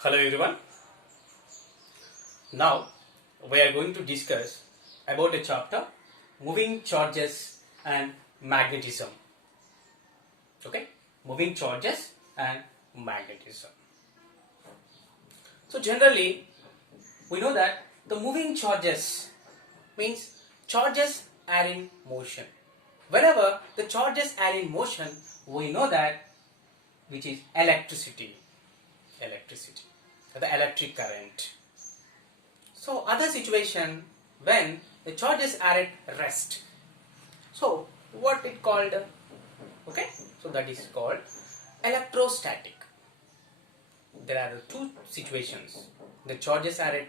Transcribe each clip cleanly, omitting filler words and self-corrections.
Hello everyone. Now we are going to discuss about a chapter moving charges and magnetism. Okay, moving charges and magnetism. So generally we know that the moving charges means charges are in motion. Whenever the charges are in motion, we know that which is electricity, the electric current. So other situation when the charges are at rest. So what it called? Okay, so that is called electrostatic. There are two situations. The charges are at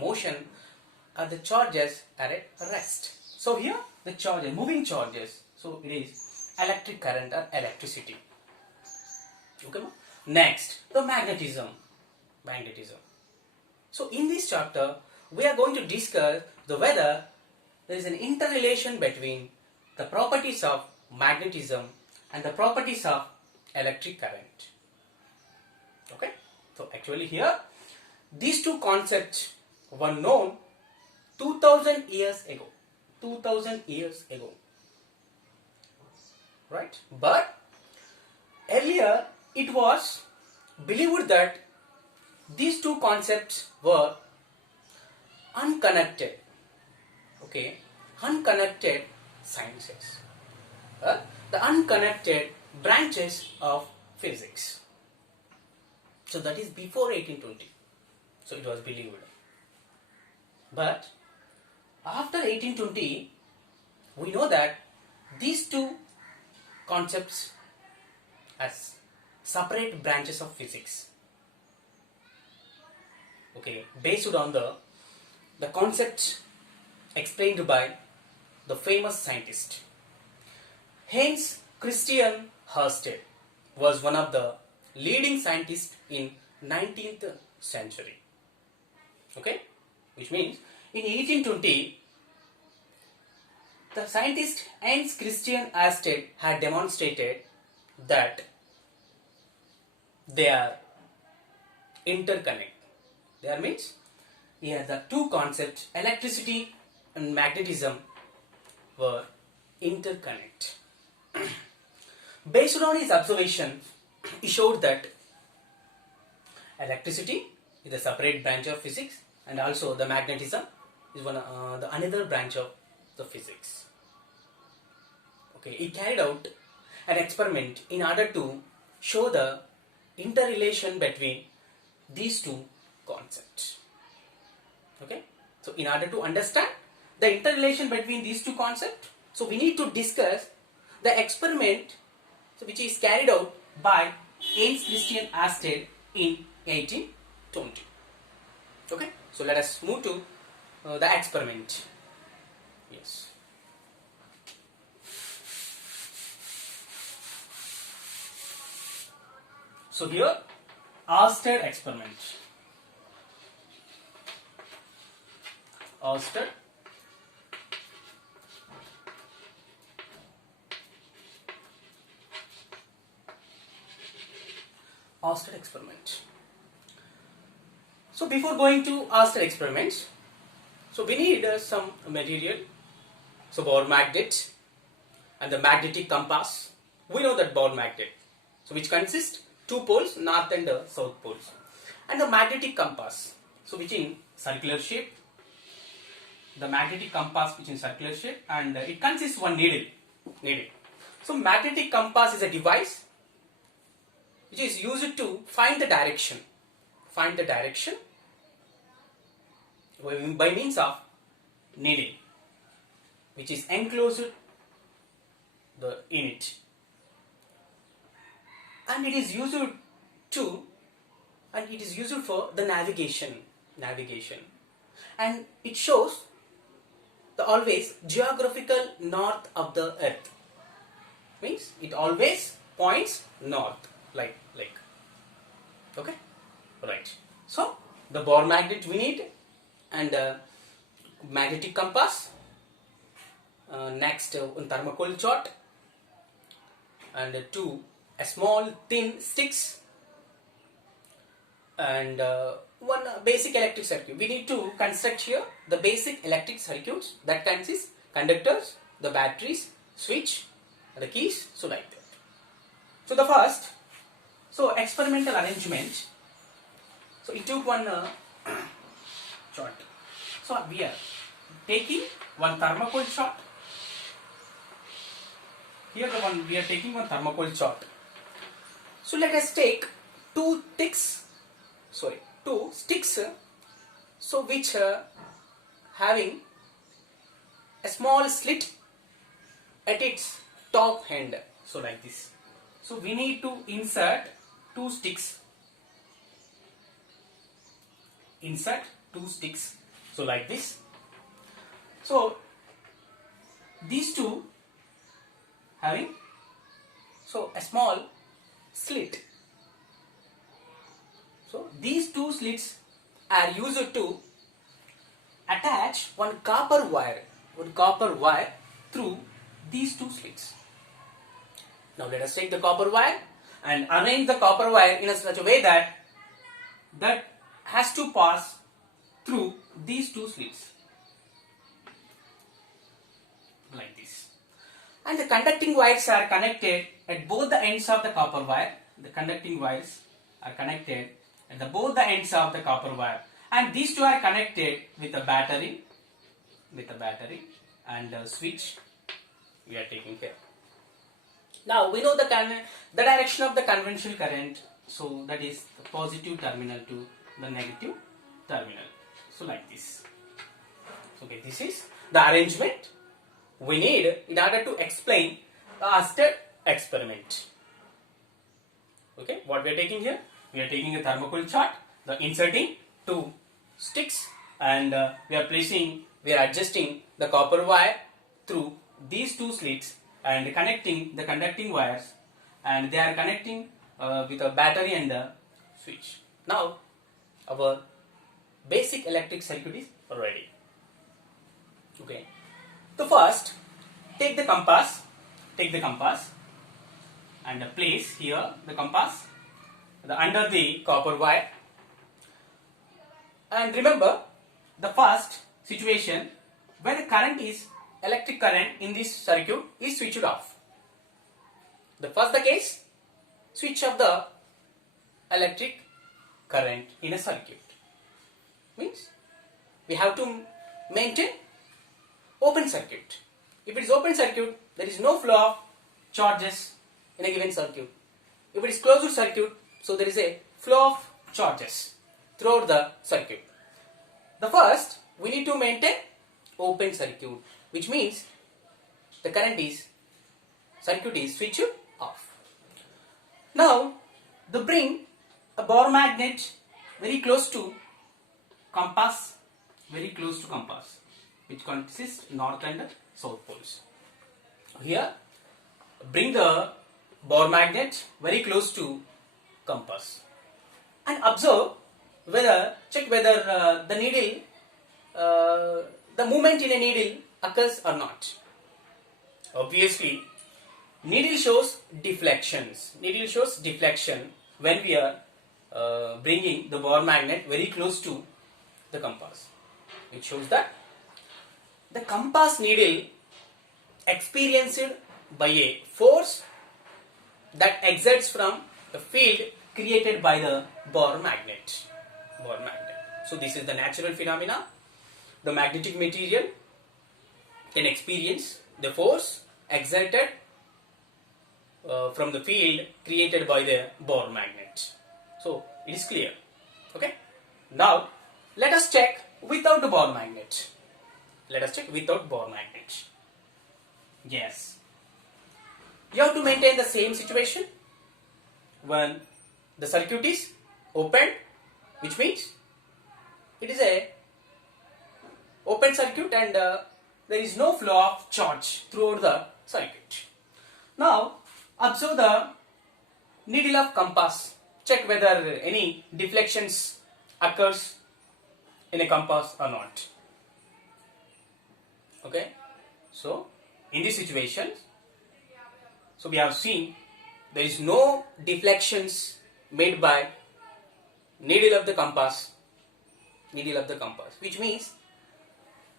motion, or the charges are at rest. So here the charges, moving charges. So it is electric current or electricity. Okay. Next, the magnetism. So in this chapter, we are going to discuss the whether there is an interrelation between the properties of magnetism and the properties of electric current. Okay. So actually here, these two concepts were known 2000 years ago. 2000 years ago. Right? But earlier it was believed that these two concepts were unconnected. Okay, unconnected sciences. The unconnected branches of physics. So that is before 1820. So it was believed. But after 1820, we know that these two concepts as separate branches of physics. Okay, based on the concepts explained by the famous scientist Hans Christian Ørsted was one of the leading scientists in 19th century. Okay, which means in 1820 the scientist Hans Christian Ørsted had demonstrated that they are interconnected. There means here the two concepts electricity and magnetism were interconnected. Based on his observation, he showed that electricity is a separate branch of physics and also the magnetism is the another branch of the physics. Okay, he carried out an experiment in order to show the interrelation between these two concepts. Okay, so in order to understand the interrelation between these two concepts, so we need to discuss the experiment which is carried out by Hans Christian Ørsted in 1820. Okay, so let us move to the experiment. Yes. So here, Ørsted experiment. Ørsted experiment. So before going to Ørsted experiments, so we need some material. So ball magnet and the magnetic compass. We know that ball magnet, so which consists two poles, north and south poles, and the magnetic compass, so which in circular shape. The magnetic compass which in circular shape, and it consists one needle. So magnetic compass is a device which is used to find the direction by means of needle, which is enclosed in it, and it is used for the navigation, and it shows the always geographical north of the earth. Means it always points north, like. Okay, right. So the ball magnet we need, and magnetic compass. Next, thermocol chart, and two small thin sticks, and one basic electric circuit. We need to construct here the basic electric circuits that consists conductors, the batteries, switch, the keys, so like that. So the first, so experimental arrangement. So it took one shot. So we are taking one thermocol shot. Here the one we are taking one thermocol shot. So let us take two sticks. So which having a small slit at its top end. So like this. So we need to insert two sticks. Insert two sticks. So like this. So these two having so a small slit. So these two slits are used to attach one copper wire through these two slits. Now let us take the copper wire and arrange the copper wire in such a way that has to pass through these two slits like this. And the conducting wires are connected at both the ends of the copper wire. The conducting wires are connected at both the ends of the copper wire, and these two are connected with a battery and a switch we are taking here. Now we know the direction of the conventional current, so that is the positive terminal to the negative terminal. So like this. Okay, this is the arrangement we need in order to explain the Oersted experiment. Okay, what we are taking here? We are taking a thermocol chart, inserting two sticks, and we are adjusting the copper wire through these two slits and connecting the conducting wires, and they are connecting with a battery and the switch. Now our basic electric circuit is ready. Okay. So first, take the compass and place here the compass under the copper wire. And remember the first situation where the electric current in this circuit is switched off. The case, switch off the electric current in a circuit. Means we have to maintain open circuit. If it is open circuit, there is no flow of charges in a given circuit. If it is closed circuit, so there is a flow of charges throughout the circuit. The first, we need to maintain open circuit, which means the circuit is switched off. Now, bring a bar magnet very close to compass, which consists north and south poles. Here, bring the bar magnet very close to compass and check whether the needle, the movement in a needle occurs or not. Obviously, needle shows deflection when we are bringing the bar magnet very close to the compass. It shows that the compass needle experienced by a force that exerts from the field created by the bar magnet. So this is the natural phenomena. The magnetic material can experience the force exerted from the field created by the bar magnet. So it is clear. Okay. Now let us check without the bar magnet. Yes. You have to maintain the same situation when the circuit is open, which means it is a open circuit and there is no flow of charge throughout the circuit. Now observe the needle of compass. Check whether any deflections occurs in a compass or not. Okay. So in this situation, so we have seen there is no deflections made by needle of the compass, which means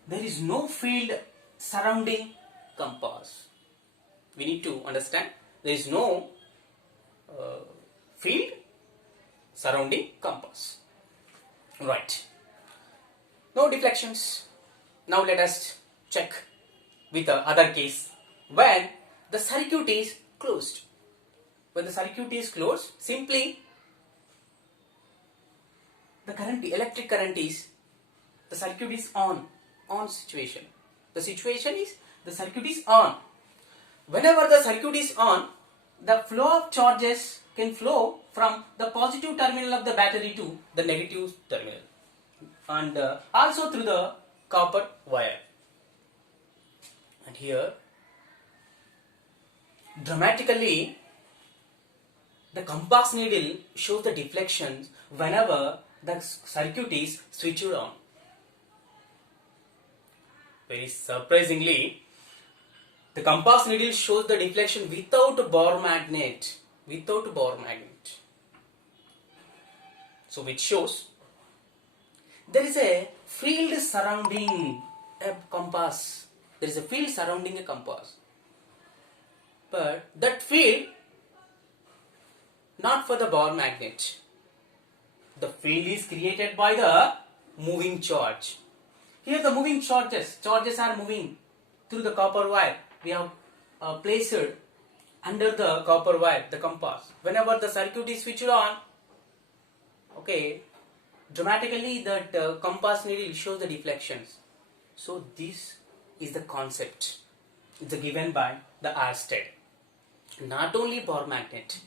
there is no field surrounding compass. We need to understand there is no field surrounding compass. Right. No deflections. Now let us check with the other case when the circuit is closed. When the circuit is closed, simply the electric current is, the circuit is on situation. The situation is the circuit is on. Whenever the circuit is on, the flow of charges can flow from the positive terminal of the battery to the negative terminal, and also through the copper wire. And here dramatically the compass needle shows the deflections whenever the circuit is switched on. Very surprisingly, the compass needle shows the deflection without bar magnet. So which shows there is a field surrounding a compass. There is a field surrounding a compass. But that field not for the bar magnet. The field is created by the moving charge. Here the moving charges are moving through the copper wire. We have placed under the copper wire the compass. Whenever the circuit is switched on, okay, dramatically that compass needle shows the deflections. So this is the concept. It's given by the Ørsted. Not only bar magnet,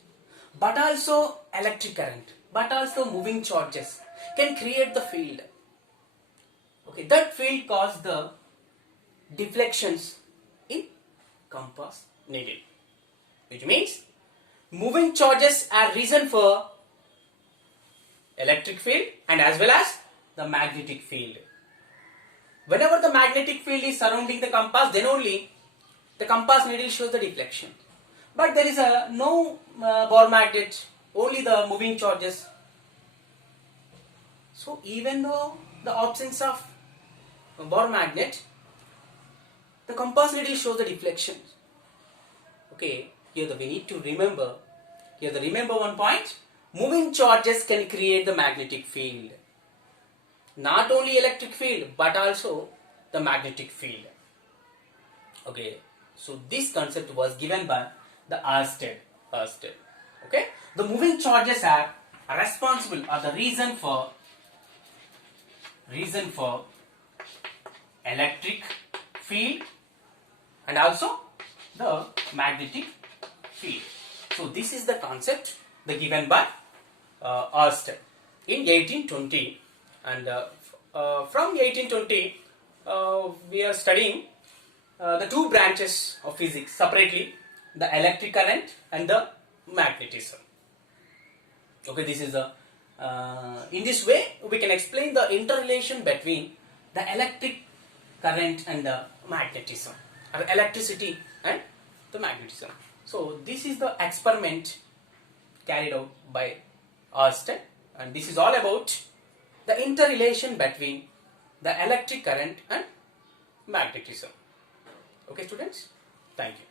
but also electric current, but also moving charges can create the field. Okay, that field causes the deflections in compass needle, which means moving charges are reason for electric field and as well as the magnetic field. Whenever the magnetic field is surrounding the compass, then only the compass needle shows the deflection. But there is no bar magnet, only the moving charges. So even though the absence of bar magnet, the compass needle shows the deflections. Okay, here we need to remember. Here remember one point. Moving charges can create the magnetic field. Not only electric field, but also the magnetic field. Okay, so this concept was given by the Ørsted. Okay, the moving charges are responsible or the reason for electric field and also the magnetic field. So this is the concept given by Ørsted in 1820, and from 1820 we are studying the two branches of physics separately, the electric current and the magnetism. Okay, this is the in this way we can explain the interrelation between the electric current and the magnetism, or electricity and the magnetism. So this is the experiment carried out by Ørsted, and this is all about the interrelation between the electric current and magnetism. Okay students, thank you.